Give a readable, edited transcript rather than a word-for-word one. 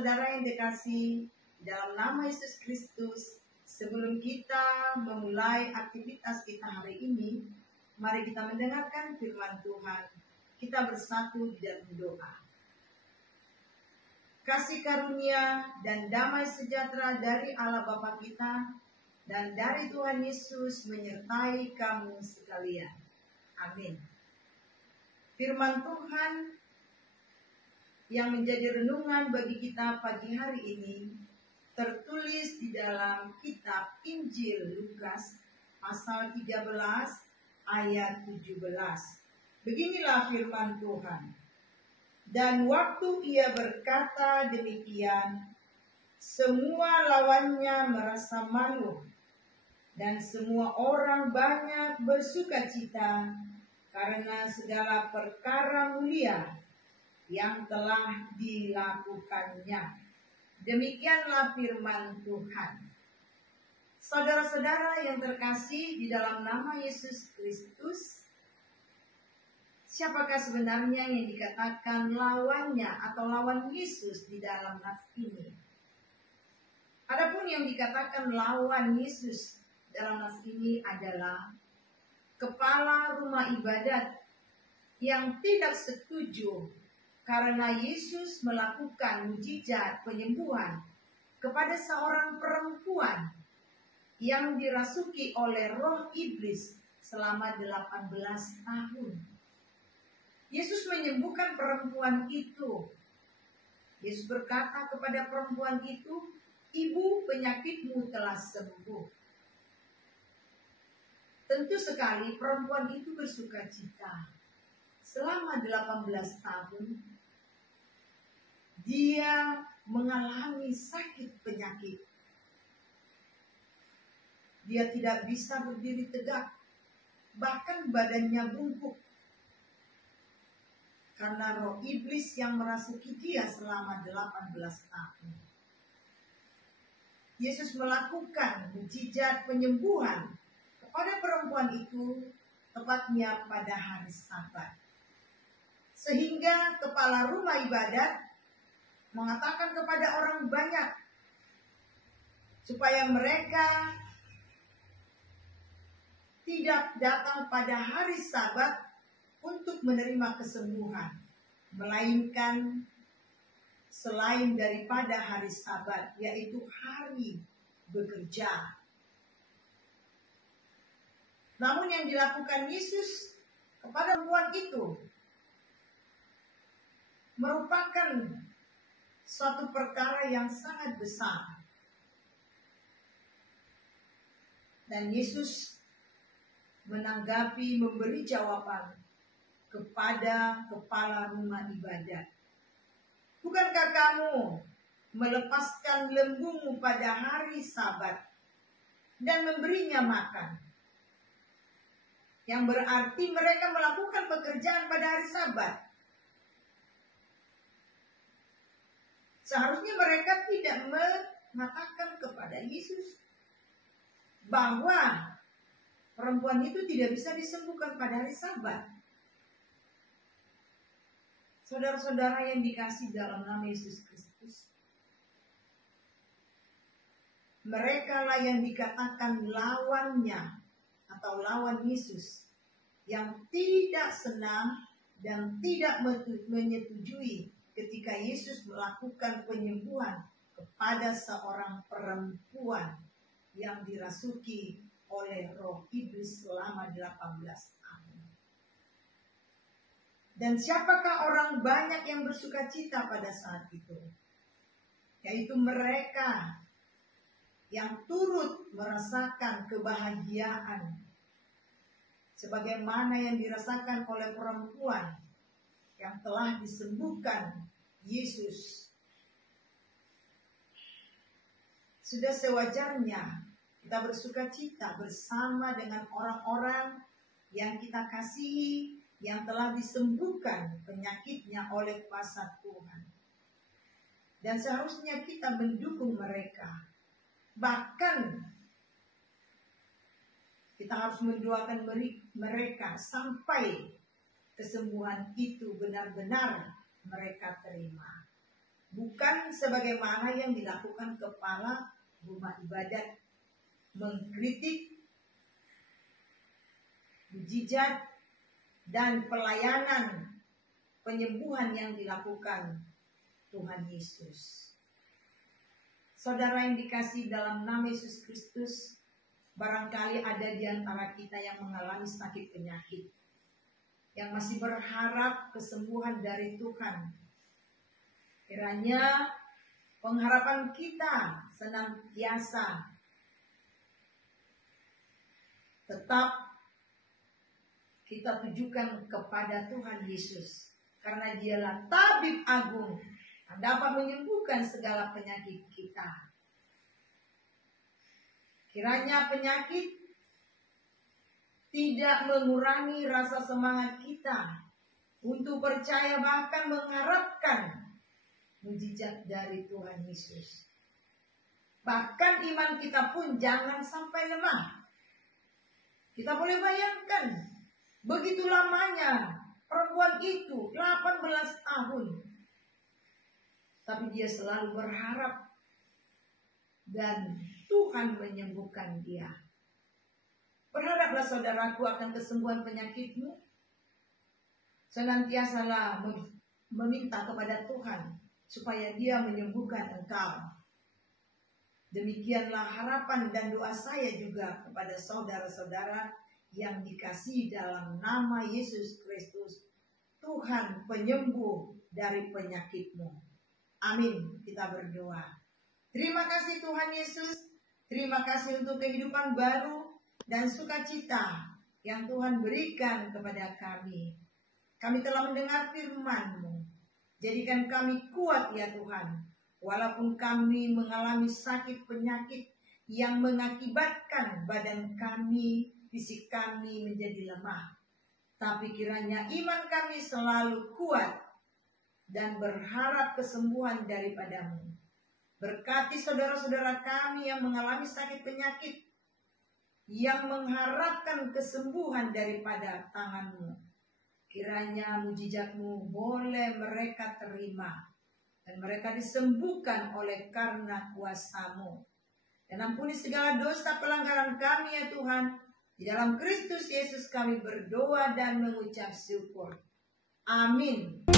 Saudara-saudara yang dikasihi dalam nama Yesus Kristus, sebelum kita memulai aktivitas kita hari ini, mari kita mendengarkan firman Tuhan. Kita bersatu di dalam doa. Kasih karunia dan damai sejahtera dari Allah Bapa kita dan dari Tuhan Yesus menyertai kamu sekalian. Amin. Firman Tuhan yang menjadi renungan bagi kita pagi hari ini tertulis di dalam kitab Injil Lukas pasal 13 ayat 17. Beginilah firman Tuhan. Dan waktu ia berkata demikian, semua lawannya merasa malu, dan semua orang banyak bersukacita karena segala perkara mulia yang telah dilakukannya. Demikianlah firman Tuhan. Saudara-saudara yang terkasih di dalam nama Yesus Kristus, siapakah sebenarnya yang dikatakan lawannya atau lawan Yesus di dalam nas ini? Adapun yang dikatakan lawan Yesus dalam nas ini adalah kepala rumah ibadat yang tidak setuju karena Yesus melakukan mujizat penyembuhan kepada seorang perempuan yang dirasuki oleh roh iblis selama 18 tahun. Yesus menyembuhkan perempuan itu. Yesus berkata kepada perempuan itu, "Ibu, penyakitmu telah sembuh." Tentu sekali perempuan itu bersukacita. Selama 18 tahun, dia mengalami sakit penyakit. Dia tidak bisa berdiri tegak, bahkan badannya bungkuk. Karena roh iblis yang merasuki dia selama 18 tahun. Yesus melakukan mujizat penyembuhan kepada perempuan itu tepatnya pada hari Sabat. Sehingga kepala rumah ibadat mengatakan kepada orang banyak supaya mereka tidak datang pada hari Sabat untuk menerima kesembuhan, melainkan selain daripada hari Sabat, yaitu hari bekerja. Namun yang dilakukan Yesus kepada perempuan itu merupakan suatu perkara yang sangat besar. Dan Yesus menanggapi, memberi jawaban kepada kepala rumah ibadat. Bukankah kamu melepaskan lembumu pada hari Sabat dan memberinya makan? Yang berarti mereka melakukan pekerjaan pada hari Sabat. Seharusnya mereka tidak mengatakan kepada Yesus bahwa perempuan itu tidak bisa disembuhkan pada hari Sabat. Saudara-saudara yang dikasihi dalam nama Yesus Kristus, mereka lah yang dikatakan lawannya atau lawan Yesus, yang tidak senang dan tidak menyetujui ketika Yesus melakukan penyembuhan kepada seorang perempuan yang dirasuki oleh roh iblis selama 18 tahun. Dan siapakah orang banyak yang bersukacita pada saat itu? Yaitu mereka yang turut merasakan kebahagiaan sebagaimana yang dirasakan oleh perempuan yang telah disembuhkan Yesus. Sudah sewajarnya kita bersukacita bersama dengan orang-orang yang kita kasihi, yang telah disembuhkan penyakitnya oleh kuasa Tuhan. Dan seharusnya kita mendukung mereka. Bahkan kita harus mendoakan mereka sampai kesembuhan itu benar-benar mereka terima. bukan sebagaimana yang dilakukan kepala rumah ibadat, mengkritik mujizat dan pelayanan penyembuhan yang dilakukan Tuhan Yesus. Saudara yang dikasihi dalam nama Yesus Kristus, barangkali ada di antara kita yang mengalami sakit penyakit, yang masih berharap kesembuhan dari Tuhan. Kiranya pengharapan kita senantiasa tetap kita tujukan kepada Tuhan Yesus, karena Dialah tabib agung yang dapat menyembuhkan segala penyakit kita. Kiranya penyakit tidak mengurangi rasa semangat kita untuk percaya, bahkan mengharapkan mujizat dari Tuhan Yesus. Bahkan iman kita pun jangan sampai lemah. Kita boleh bayangkan, begitu lamanya perempuan itu 18 tahun, tapi dia selalu berharap dan Tuhan menyembuhkan dia. Berharaplah saudaraku akan kesembuhan penyakitmu. Senantiasalah meminta kepada Tuhan supaya Dia menyembuhkan engkau. Demikianlah harapan dan doa saya juga kepada saudara-saudara yang dikasihi dalam nama Yesus Kristus, Tuhan penyembuh dari penyakitmu. Amin. Kita berdoa. Terima kasih Tuhan Yesus. Terima kasih untuk kehidupan baru dan sukacita yang Tuhan berikan kepada kami. Kami telah mendengar firman-Mu. Jadikan kami kuat ya Tuhan. Walaupun kami mengalami sakit penyakit yang mengakibatkan badan kami, fisik kami menjadi lemah. Tapi kiranya iman kami selalu kuat dan berharap kesembuhan daripada-Mu. Berkati saudara-saudara kami yang mengalami sakit penyakit, yang mengharapkan kesembuhan daripada tangan-Mu. Kiranya mujizat-Mu boleh mereka terima, dan mereka disembuhkan oleh karena kuasa-Mu. Dan ampuni segala dosa pelanggaran kami ya Tuhan. Di dalam Kristus Yesus kami berdoa dan mengucap syukur. Amin.